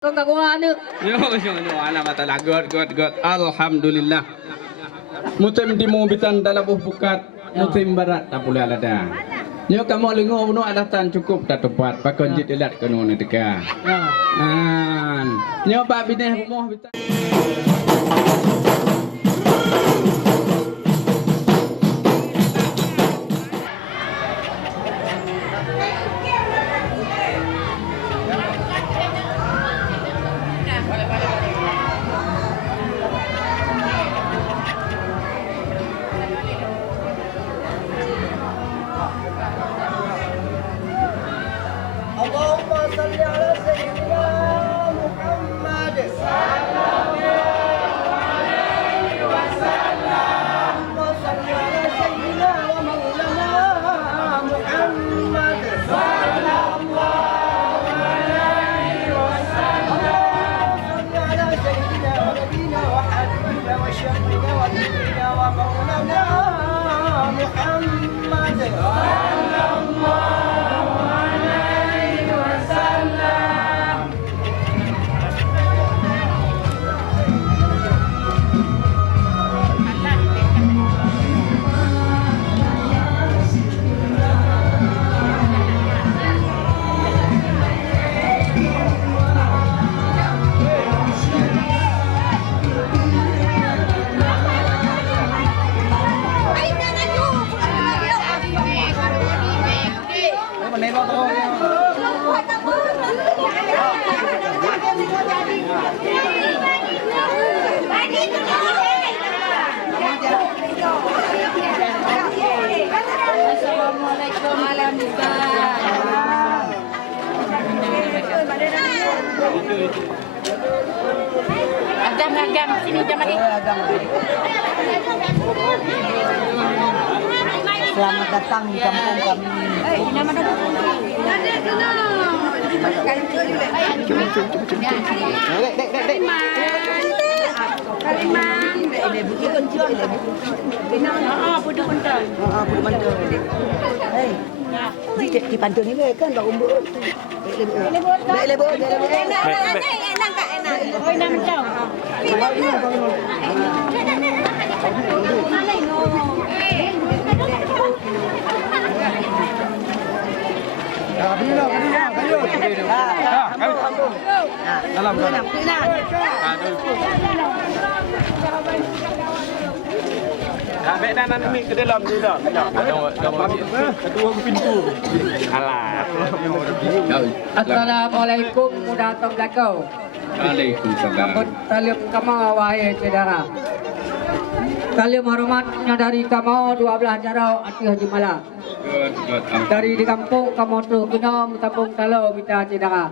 Kau tak kuat ni. Yo, anak mata lah. Good. Alhamdulillah. Musim timur bitan dalam bukat. Musim barat tak boleh ada. Yo kamu lengo bunuh alatan cukup tak tepat. Pakon jid elat kanu ni teka. Yo pak bineh rumah bitan. اللهم صل على سيدنا محمد صلى الله عليه وسلم وصل على سيدنا ومولانا محمد صلى الله عليه وسلم وصل على سيدنا ونبينا وحبيبنا وشفينا ونبينا ومولانا محمد صلى الله Assalamualaikum warahmatullahi Agam sini jam lagi. Selamat datang di kampung kami. Nama dah. Kaliman. Ini buku kencur, ini buku. Budak kental. Buku mantul. Hei, di pantun ini kan tak umbul. Lebur. Enak tak enak? Oh, enak macam. Dalam. Baik dan nanti ke dalam tu dah. Kedua ke pintu. Alah. Assalamualaikum warahmatullahi wabarakatuh. Waalaikumsalam. Talim kamu wahai saudara. Talim hormatnya dari kamu 12 jarau Ati Haji Mala. Good. Dari di kampung kamu tu kena tabung talo minta saudara.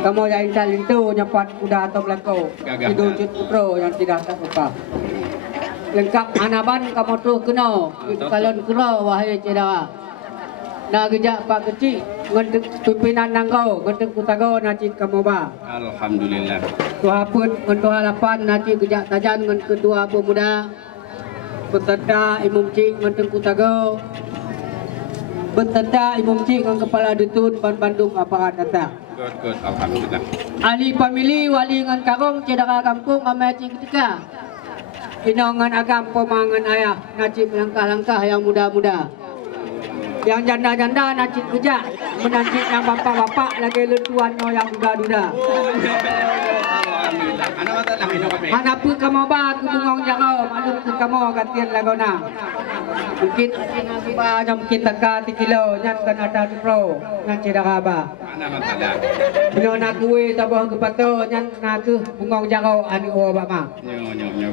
Kamu yang salin tu nyapat kuda atau belako. Hidup pro yang tidak tak lupa. Lengkap anaban kamu tu kena. Kalau kena wahai saudara. Nak gejak pak kecil ngendek pimpinan nangkau ngendek kutago nacit kamu ba. Alhamdulillah. Tuha pun ngentuha lapan nacit gejak tajan ngen ketua pemuda. Beserta imam cik ngendek kutago. Beserta imam cik ngen kepala dutun Ban Bandung aparat data. Good. Alhamdulillah. Ahli pemilih wali ngen karong cedera kampung amai cik ketika. Inongan agam pemangan ayah nacit langkah-langkah yang muda-muda. Yang janda-janda nacit kerja menancit yang bapak-bapak lagi lentuan yang duda-duda. Mana pun kamu bah kubungong jangau maklum pun kamu gantian lagona. Mungkin mungkin teka 3 kilo nyan kan ada pro nyan cedera ba. Bila nak kuih tabah ke pato nyan nak ke bungong jangau ani o ba ma.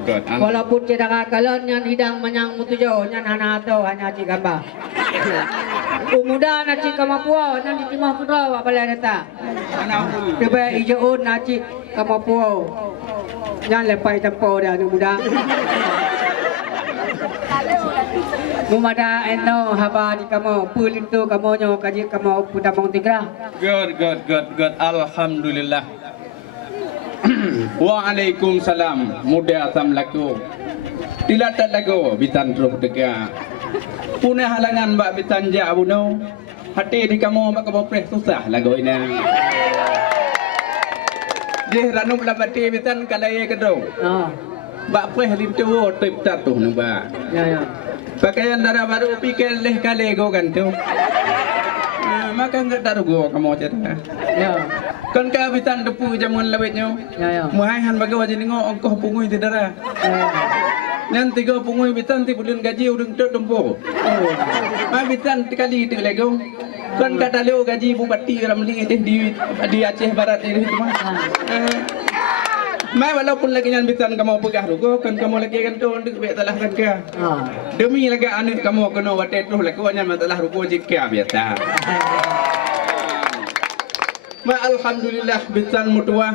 Good. Walaupun cedera kalon nyan hidang manyang mutujo nyan hana atau hanya cigamba. Pemuda nacik kamapuau nan ditimah putra apa boleh data. Coba ijoun nacik kamapuau. Jangan lepai tempo dah anak muda. Mumada eno haba di kamu pulintu kamu nyo kaji kamu puda mong tigra. Good. Alhamdulillah. Waalaikumsalam. Muda assalamualaikum. Dilatat lagu bitan roh dega. Punah halangan mbak bitan ja abuno. Hati di kamu mbak kamu pres susah lagu ini. Jeh ranum labati bitan kalai kedong. Ah. Bak peh lintu tip tatuh nuba. Ya. Pakaian darah baru pikir leh kali go gantu. Maka enggak darugo kamu cerita. Ya. Kon ka bitan depu jamun lawetnya. Ya. Muai han bagawa jadi ngo ongkoh pungui ti darah. Nyan tiga pungui bitan ti bulan gaji udung tok dempo. Ma bitan tikali ti lego. Kon kata leo gaji bupati Ramli di Aceh Barat ini itu mah. Ma walaupun lagi nyan bitan kamu pegah rugo kan kamu lagi kan tu untuk be talah kan ka. Demi lagi anu kamu kena wate tu lagi nyan masalah rugo jika biasa. Ma alhamdulillah bitan mutua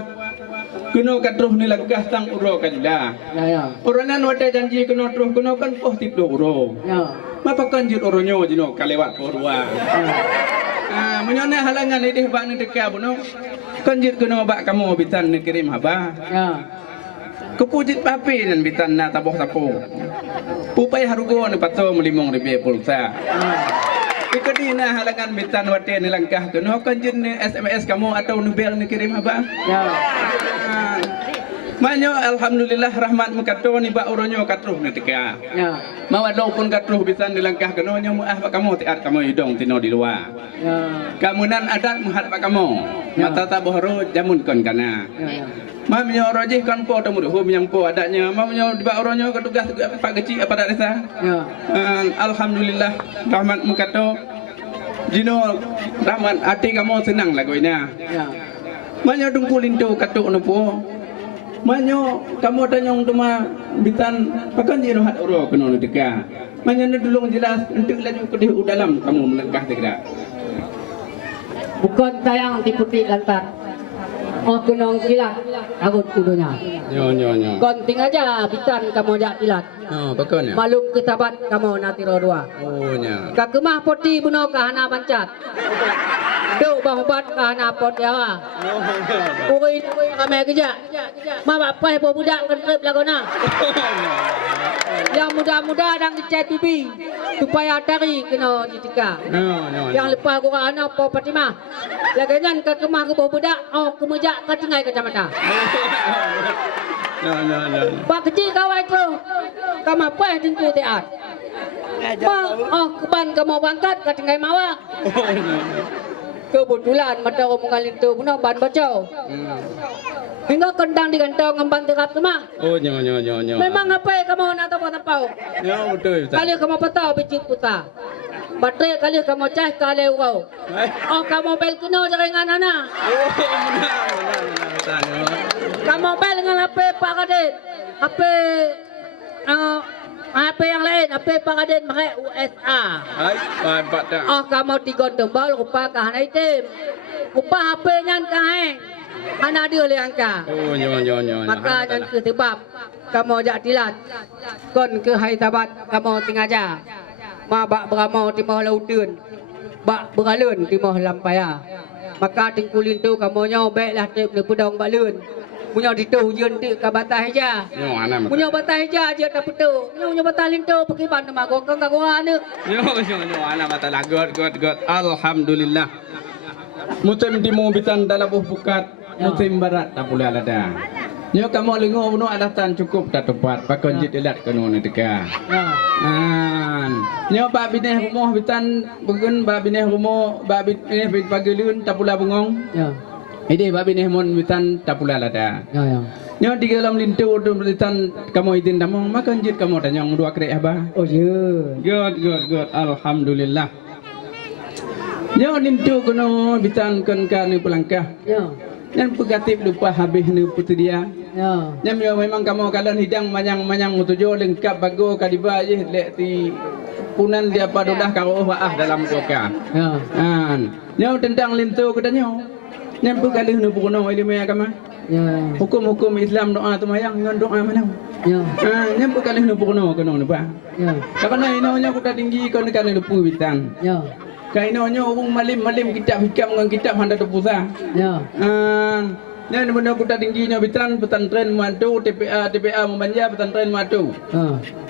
kena katruh ni lagah tang uro kanila. Ya. Uranan wate janji kena truh kena kan poh tido uro. Ya. Ma pakan jut uronyo jino kalewat urwa. Menyona halangan ini bak ni dekat buno. Kanjit kena bak kamu bitan ni kirim haba. Ya. Kepujit papi dan bitan na taboh tapo. Pupai harugo ni pato melimong ribe pulsa. Ikadina halangan bitan wate ni langkah kena kanjit ni SMS kamu atau nubel ni kirim haba. Ya. Manyo alhamdulillah rahmat mekato ni bak uronyo katruh ni dekat. Ya. Mawado pun katruh bitan di langkah kena nyo muah bak kamu tiat kamu hidung tino di luar. Ya. Kamunan adat muhat bak kamu. Mata tabohro jamun kon kana. Ya. Mam nyo rojih kan po temu hum yang po adatnya. Mam nyo di bak uronyo ketugas pak kecil apa dak desa. Ya. Alhamdulillah rahmat mukato. Jino rahmat hati kamu senang lagunya. Ya. Manyo dungkulin tu katuk nopo. Manyo kamu tanyong tuma bitan pakan jino hat uro kena deka. Manyo dulung jelas untuk laju ke dalam kamu melangkah tegak. Bukan tayang di putih lantar. Oh kenong kilat. Agut kudunya. Nyo. Konting aja bitan kamu jak kilat. Oh, pakan ya. Malum ketabat kamu nanti rodua. Oh nya. Kakemah poti buno kahana bancat. Duk bahubat kahana pot ya. Puri kami kerja. Ma bapai po budak kan trip lagona. Yang muda-muda dan dicat bibi supaya tari kena ditika. Yang lepas aku anak po Fatimah. Lagian kakemah ke budak oh kemejak ke tinggal kacamata. Pak kecil kawai tu. Kamu apa tentu teat. Pak oh keban kamu bangkat ke tinggal mawak. Kebetulan mata orang mengalin tu punya ban bacau. Hingga kendang digantong ngemban tegap semua. Oh nyo. Memang apa kamu nak tahu tahu? Ya betul. Kali kamu patau bicit puta. Baterai kali kamu cah kali urau. Oh kamu bel kena jaringan anak. Kamu bel dengan HP Pak Kadin. HP yang lain, HP Pak Kadin pakai USA. Hai, Pak dah. Oh kamu tiga tembal rupa kahana item. Rupa HP nyan kaheng. Anak dia liangka. Oh nyo. Maka nyan ke sebab kamu jak tilat. Kon ke hai tabat kamu tinggal aja. Ma bak beramau timah lautun. Bak beralun timah lampaya. Maka tingkulin tu kamu nyo baiklah tip ni pedang balun. Punya ditu yen ti ka batas aja. Nyo ana. Punya batas aja je tak petu. Nyo batas lintu pergi ban mak kau kang kau anu. Nyo ana mata lagot. Alhamdulillah. Mutem timu bitan dalam bukat. Mutem barat tak boleh ada. Nyo kamu lingo bunuh adatan cukup tak tepat. Pakon jit elat kanu ni teka. Nyo ba bineh rumah bitan bukan ba bineh rumah ba bineh pagelun tak boleh bengong. Ya. Ini ba bineh mon bitan tak boleh ada. Ya. Nyo di dalam lintu tu bitan kamu izin tamong makan jit kamu tanyong dua krek apa? Oh ya. Good. Alhamdulillah. Nyo lintu kono bitan kon ka ni pelangkah. Ya. Yang pegatip lupa habis ni putih dia. Ya. Yang memang kamu kalau hidang manyang tujuh lengkap bago kadiba je lek ti punan dia padulah kau dalam koka. Ya. Nyo tentang lintu katanya. Yang pegalih nu puno ilmu agama. Ya. Hukum Islam doa tu mayang ngon doa mana. Ya. Yang pegalih nu puno kono ni ba. Ya. Karena inonya kuda tinggi kon kan lupu bitan. Ya. Kainonya orang malim kitab hikam dengan kitab handa tu pusah. Ya. Nya benda kota tingginya bitan pesantren matu TPA memanja pesantren matu.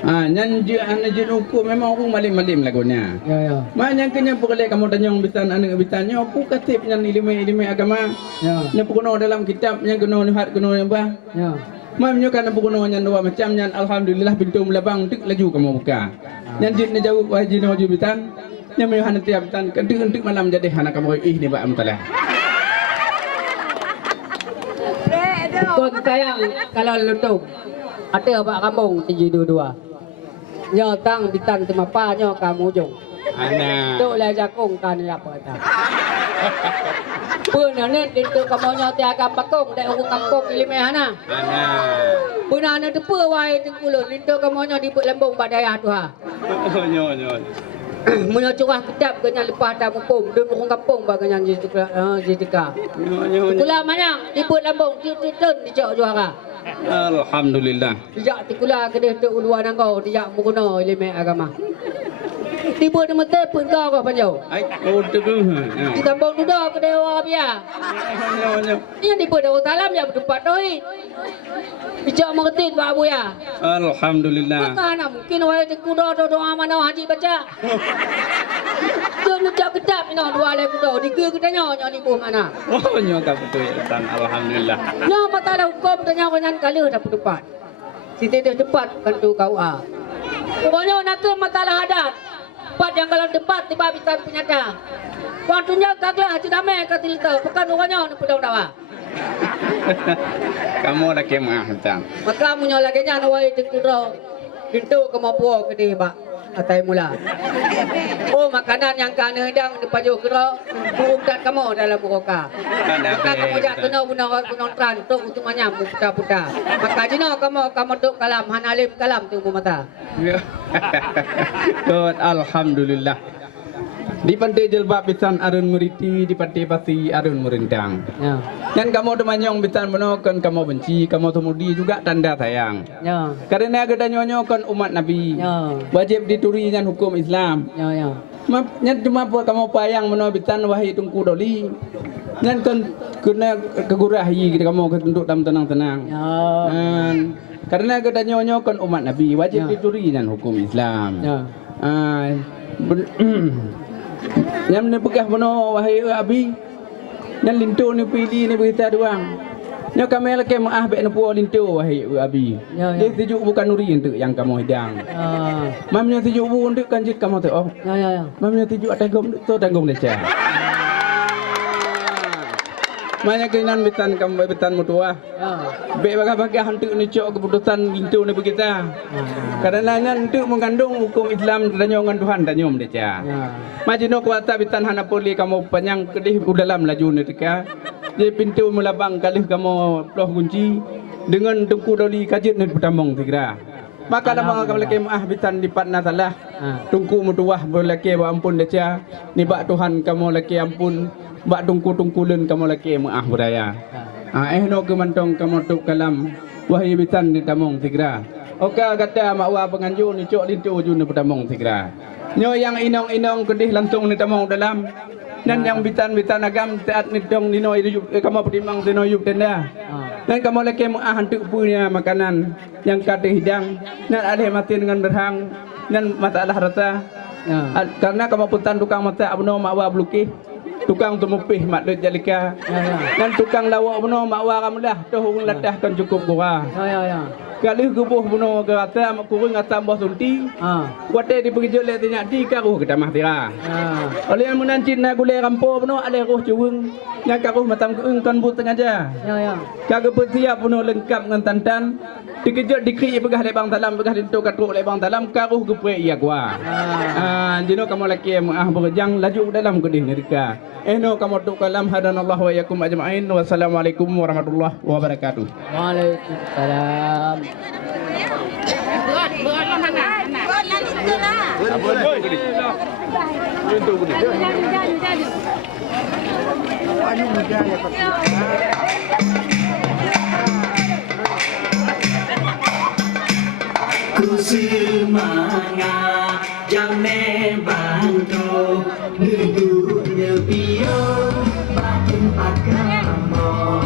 Nyan je hukum memang aku malim-malim lagunya. Ya. Maknya kenya boleh kamu tanya bitan anak bitannya aku katip nyan ilmu agama. Ya. Nya pukuno dalam kitab nya kena lihat kena apa. Ya. Mamnya kan pukuno nyan dua macam nyan alhamdulillah pintu melabang tik laju kamu buka. Nyan jin jauh wajib wajib bitan. Nya meyohan tiap bitan kentik malam jadi anak kamu ni ba amtalah. Kon tayang kalau lutung. Ada abak kampung 722. Nyo tang bitan temapa nyo kamu jong. Ana. Tu lah jakung kan apa ta. Puna net itu kamu nyo tiagam bakong dai urang kampung Ilimehana. Ana. Puna na depe wae tengkulun itu kamu nyo di lembong badaya tu ha. Nyo. Munyo curah kedap kena lepas dah mukum dun urang kampung baganyan jitika. Nyo. Kula manyang di lembong tun dijak juara. Alhamdulillah. Dijak tikula kedeh tu uluan angkau dijak mengguno ilmu agama. Tiba nama teh pun kau apa panjau? Ai, oh tu tu. Di kampung tu dah kedeh wa bia. Nyo. Ini di pada talam ya bertempat doi. Dijak mengerti pak abu ya. Alhamdulillah. Maka mungkin wae kuda doa mana haji baca. Jangan jak kedap ino dua le kuda dike kedanya nya ni buh mana. Oh nyo ka betul tan alhamdulillah. Nya mata dah hukum tanya kanyan kala dah bertempat. Siti dah cepat kan tu kau a. Pokoknya nak ke matalah adat. Pat yang kalau debat tiba bitan penyata. Waktunya kaglah cidame katilta pekan orangnya ni pedang dawa. Kamu lagi mah tan. Maka munyo lagi nya nawai tikudro. Pintu kemapuo kedih ba. Atai mula. Oh makanan yang kana dang di paju kero bukan kamu dalam buka. Maka kamu jak kena gunung tran tu untuk manyam puta-puta. Maka jino kamu duk kalam hanalim kalam tu mata. Good alhamdulillah. Di pantai Jelbab bitan arun meriti, di pantai Pati arun merendang. Ya. Dan kamu demanyong bitan menokan kamu benci, kamu temudi juga tanda sayang. Ya. Karena kita nyonyokan umat Nabi. Ya. Wajib dituri dengan hukum Islam. Ya. Nyan cuma buat kamu payang menobitan wahai tungku doli. Nyan kan kena kegurahi kita kamu untuk dalam tenang-tenang. Ya. Karena kita nyonyokan umat Nabi wajib dituri dengan hukum Islam. Ya. Yang ni pegah bono wahai abi. Yang lintu ni pilih ni berita doang. Yang kami lagi maah bek nepu lintu wahai abi. Dia sejuk bukan nuri untuk yang kamu hidang. Mamnya sejuk bu untuk kanjut kamu tu. Oh. Ya. Mamnya sejuk tanggung tu tanggung dia. Manya kainan bitan kamu bitan mutua. Bek baga-baga hantu ni cok keputusan lintu ni kita. Karena untuk mengandung hukum Islam dan nyongan Tuhan dan nyom dia. Majino kuasa bitan hana poli kamu panjang kedih dalam laju ni tika. Di pintu melabang kali kamu loh kunci dengan tungku doli kajit ni pertamong tigra. Maka nama kamu lagi maah bitan lipat nasalah. Tungku mutuah boleh ke ampun dia. Ni bak Tuhan kamu lagi ampun. Bak tungku-tungkulen kamu lagi maah budaya. No kemantong kamu tuk kalam wahai bitan ni tamong tigra. Oka kata makwa penganjur ni cok lintu jun ni pertamong tigra. Nyo yang inong-inong kedih lantung ni tamong dalam. Dan yang bitan-bitan agam taat ni dong ni no kamu pertimbang sino yuk tenda. Dan kamu lagi maah hantuk punya makanan yang kata hidang dan ada mati dengan berhang dan masalah rata. Karena kamu putan tukang mata abno makwa blukih. Tukang tumupih mak duit jalika. Dan tukang lawak beno mak waram dah toh ladah kan cukup gua. Ya. Kali gubuh beno kata mak kurung tambah sunti. Wate di pergi le tanya di karuh kita mah tira. Oleh amunan Cina gule rampo beno ale roh cuwung yang karuh matam keung kan but sengaja. Ya. Kagak bersiap beno lengkap dengan tantan. Dikejut dikri pegah lebang dalam pegah lintu katruk lebang dalam karuh gepre iya gua. Jino kamu laki maah berjang laju dalam gedih neraka. No kamu tuk kalam hadanallahu wa yakum ajma'in. Wassalamualaikum warahmatullahi wabarakatuh. Waalaikumsalam. Buat mana? Buat itu lah. Ku semangat jangan bantu Nundu nebio batin agama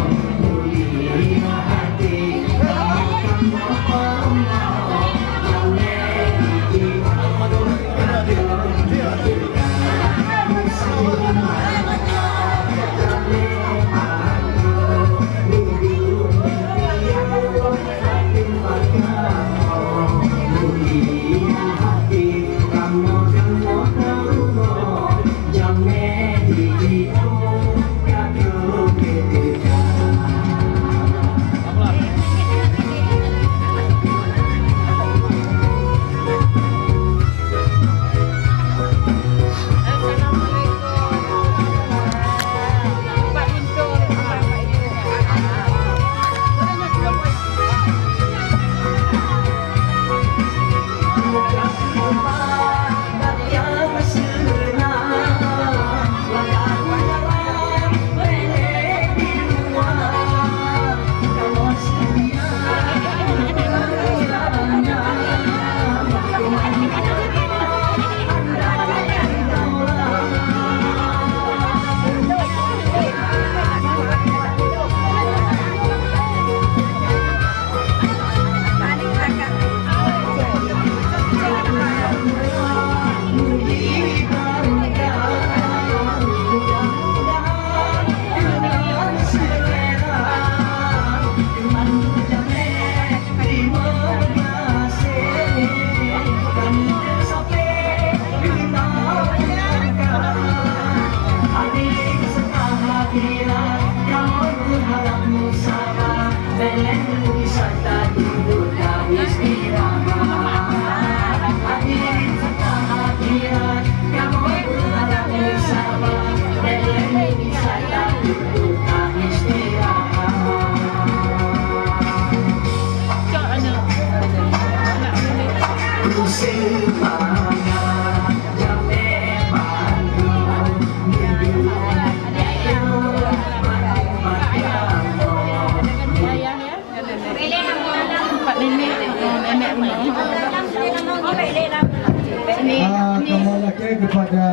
kepada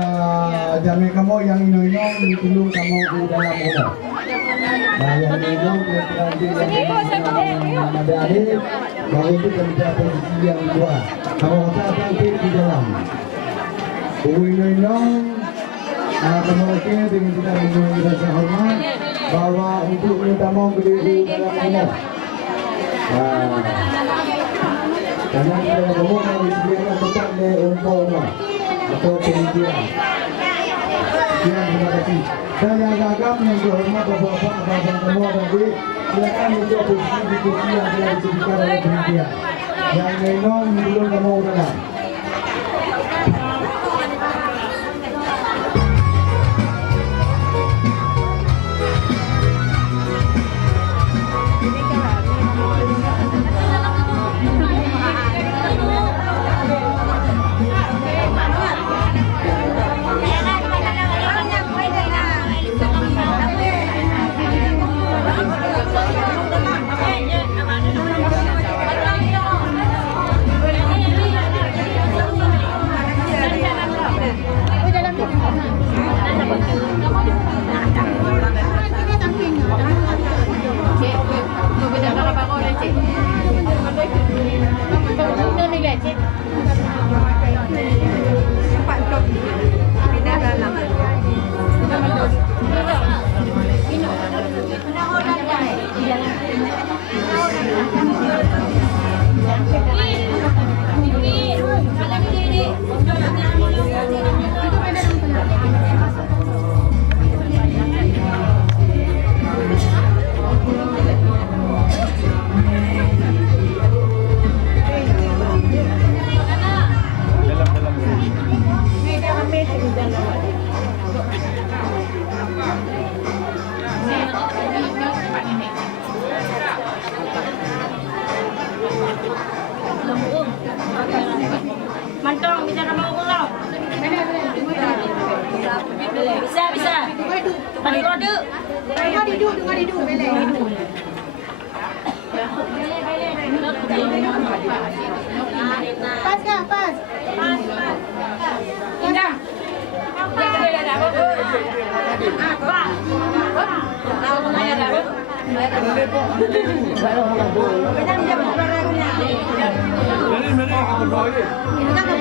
jami kamu yang ino-ino tolong kamu di dalam rumah. Nah, yang ino yang ada adik, baru itu kerja posisi yang dua. Kamu kata di dalam. Ino-ino, kamu kini dengan kita menunggu rasa hormat bahwa untuk minta mau berdiri dalam rumah. Karena kita ngomong dari sekian tempat di umpama atau penelitian. Sekian, terima kasih. Dan yang agam yang dihormat bapak-bapak, abang-abang semua tadi, silakan untuk diskusi yang telah disebutkan oleh penelitian. Yang minum belum kamu udah. Mantong, bisa nama aku kau. Bisa, bisa. Mari roda. Dengar hidup, boleh. Pas kah? Pas. Indah. Mari, kamu